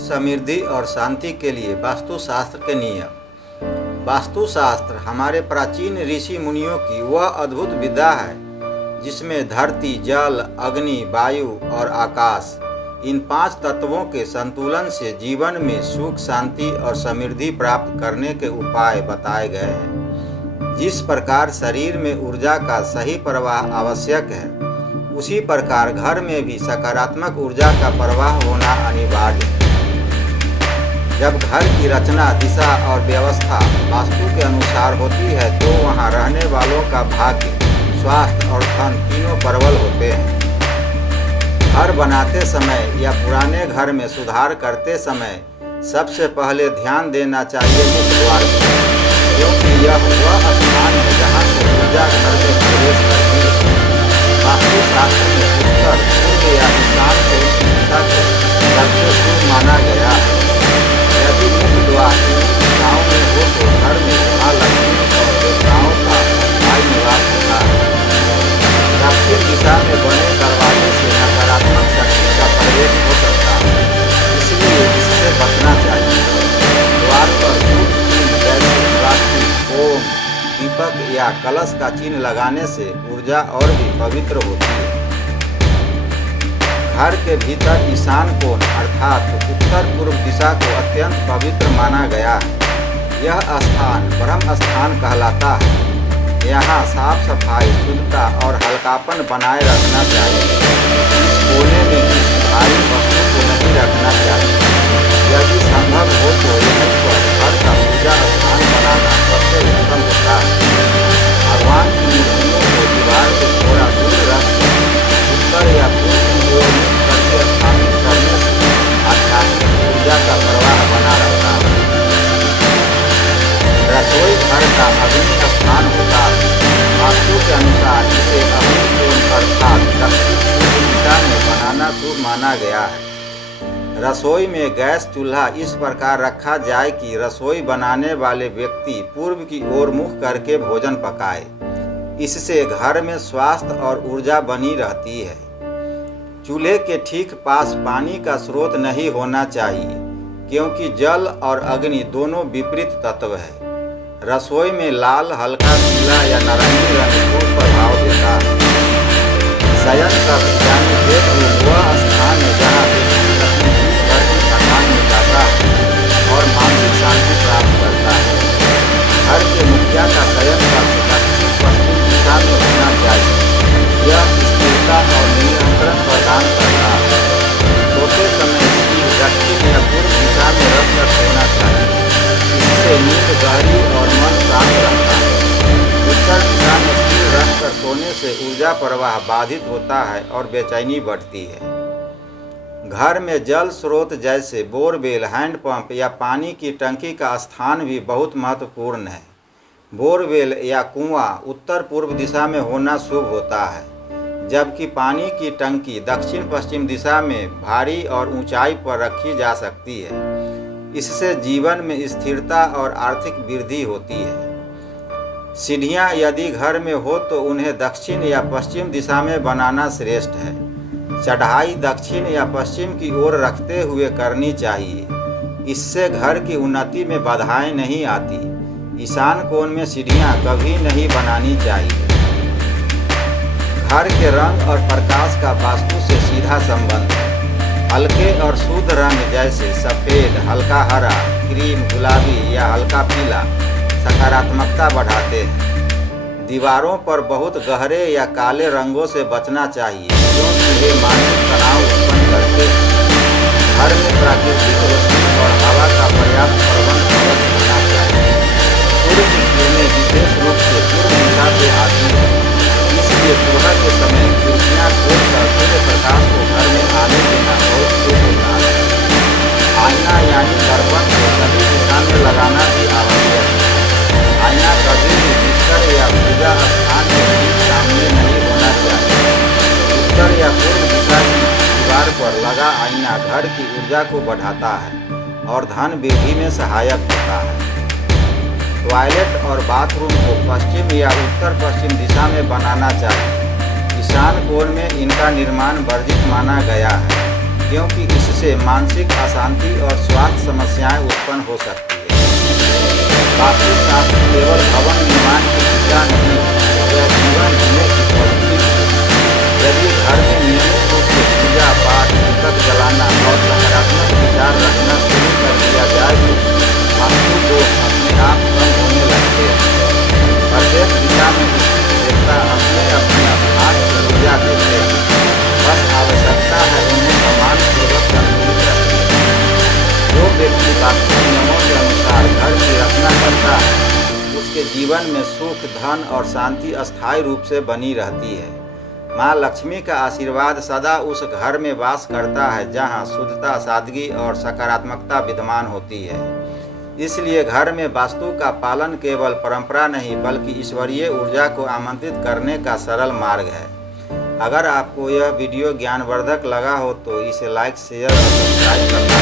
समृद्धि और शांति के लिए वास्तुशास्त्र के नियम। वास्तुशास्त्र हमारे प्राचीन ऋषि मुनियों की वह अद्भुत विद्या है जिसमें धरती, जल, अग्नि, वायु और आकाश, इन 5 तत्वों के संतुलन से जीवन में सुख, शांति और समृद्धि प्राप्त करने के उपाय बताए गए हैं। जिस प्रकार शरीर में ऊर्जा का सही प्रवाह आवश्यक है, उसी प्रकार घर में भी सकारात्मक ऊर्जा का प्रवाह होना अनिवार्य है। जब घर की रचना, दिशा और व्यवस्था वास्तु के अनुसार होती है तो वहां रहने वालों का भाग्य, स्वास्थ्य और धन तीनों प्रबल होते हैं। घर बनाते समय या पुराने घर में सुधार करते समय सबसे पहले ध्यान देना चाहिए मुख्य द्वार पर, क्योंकि यह वह स्थान है जहाँ से ऊर्जा घर में प्रवेश करती है। वास्तुशास्त्र में उत्तर, पूर्व या ईशान को दिशा को सबसे शुभ माना गया है। यदि मुख्य द्वार दिशाओं में हो तो घर में मां लक्ष्मी और देवताओं का स्थायी निवास होता है। दक्षिण दिशा में बने दरवाजे से नकारात्मक शक्ति का प्रवेश हो सकता है, इसलिए इससे बचना चाहिए। द्वार पर शुभ चिन्ह जैसे स्वास्तिक, ओम, दीपक या कलश का चिन्ह लगाने से ऊर्जा और भी पवित्र होती है। घर के भीतर ईशान कोण अर्थात उत्तर पूर्व दिशा को अत्यंत पवित्र माना गया है। यह स्थान ब्रह्म स्थान कहलाता है। यहाँ साफ सफाई, शुद्धता और हल्कापन बनाए रखना चाहिए। इस कोने में किसी भारी वस्तु को नहीं रखना चाहिए। यदि संभव हो तो यहीं पर घर का पूजा स्थान बनाना सबसे उत्तम होता है। भगवान की मूर्तियों को दीवार से थोड़ा दूर रखकर उत्तर या पूर्व की ओर मुख करके स्थापित करने से आध्यात्मिक ऊर्जा का प्रवाह बना रहता है। रसोई घर का अग्नि स्थान होता है। वास्तु के अनुसार इसे अग्नि कोण अर्थात दक्षिण पूर्व दिशा में बनाना शुभ माना गया है। रसोई में गैस चूल्हा इस प्रकार रखा जाए कि रसोई बनाने वाले व्यक्ति पूर्व की ओर मुख करके भोजन पकाए। इससे घर में स्वास्थ्य और ऊर्जा बनी रहती है। चूल्हे के ठीक पास पानी का स्रोत नहीं होना चाहिए, क्योंकि जल और अग्नि दोनों विपरीत तत्व है। रसोई में लाल, हल्का पीला या नारंगी रंग शुभ प्रभाव देता है। शयन कक्ष यानी बेडरूम वह स्थान है जहाँ व्यक्ति अपनी दिन भर की थकान मिटाता है और मानसिक शांति प्राप्त करता है। घर के मुखिया का शयन कक्ष दक्षिण पश्चिम दिशा में होना चाहिए। यह स्थिरता और नियंत्रण प्रदान करता है। सोते समय सिर दक्षिण या पूर्व दिशा में रखकर सोना चाहिए। इससे नींद गहरी और मन शांत रहता है। उत्तर दिशा में सिर रखकर सोने से ऊर्जा प्रवाह बाधित होता है और बेचैनी बढ़ती है। घर में जल स्रोत जैसे बोरवेल, हैंडपंप या पानी की टंकी का स्थान भी बहुत महत्वपूर्ण है। बोरवेल या कुआं उत्तर पूर्व दिशा में होना शुभ होता है, जबकि पानी की टंकी दक्षिण पश्चिम दिशा में भारी और ऊंचाई पर रखी जा सकती है। इससे जीवन में स्थिरता और आर्थिक वृद्धि होती है। सीढ़ियाँ यदि घर में हो तो उन्हें दक्षिण या पश्चिम दिशा में बनाना श्रेष्ठ है। चढ़ाई दक्षिण या पश्चिम की ओर रखते हुए करनी चाहिए। इससे घर की उन्नति में बाधाएं नहीं आती। ईशान कोण में सीढ़ियाँ कभी नहीं बनानी चाहिए। घर के रंग और प्रकाश का वास्तु से सीधा संबंध है। हल्के और शुद्ध रंग जैसे सफ़ेद, हल्का हरा, क्रीम, गुलाबी या हल्का पीला सकारात्मकता बढ़ाते हैं। दीवारों पर बहुत गहरे या काले रंगों से बचना चाहिए, क्योंकि वे मानसिक तनाव उत्पन्न करते हैं। घर में प्राकृतिक रोशनी और हवा का पर्याप्त प्रबंध अवश्य होना चाहिए। सूर्य की किरणें विशेष रूप से पूर्व दिशा से आती है, इसलिए सुबह के समय खिड़कियाँ खोलकर सूर्य प्रकाश को घर में आने देना बहुत शुभ होता है। आईना यानी दर्पण को सभी दिशा में लगाना भी आवश्यक है। आईना कभी भी बिस्तर या पूजा स्थान के ठीक सामने नहीं होना चाहिए। उत्तर या पूर्व दिशा की दीवार पर लगा आईना घर की ऊर्जा को बढ़ाता है और धन वृद्धि में सहायक होता है। टॉयलेट और बाथरूम को पश्चिम या उत्तर पश्चिम दिशा में बनाना चाहिए। ईशान कोण में इनका निर्माण वर्जित माना गया है, क्योंकि इससे जिससे मानसिक अशांति और स्वास्थ्य समस्याएं उत्पन्न हो सकती है। वास्तुशास्त्र केवल भवन निर्माण की दिशा नहीं, यह जीवन जीने की पद्धति है। यदि घर में नियमित रूप से पूजा पाठ, दीपक जलाना और सकारात्मक विचार रखना शुरू कर दिया जाए तो वास्तु दोष अपने आप कम होने लगते हैं। प्रत्येक दिशा में स्थित देवता अपने अपने स्थान से ऊर्जा देते हैं, बस आवश्यकता है उन्हें सम्मानपूर्वक संतुलित रखने की। जो व्यक्ति वास्तु नियमों के अनुसार घर की रचना करता है, उसके जीवन में सुख, धन और शांति अस्थायी रूप से बनी रहती है। माँ लक्ष्मी का आशीर्वाद सदा उस घर में वास करता है जहाँ शुद्धता, सादगी और सकारात्मकता विद्यमान होती है। इसलिए घर में वास्तु का पालन केवल परंपरा नहीं बल्कि ईश्वरीय ऊर्जा को आमंत्रित करने का सरल मार्ग है। अगर आपको यह वीडियो ज्ञानवर्धक लगा हो तो इसे लाइक, शेयर और सब्सक्राइब करना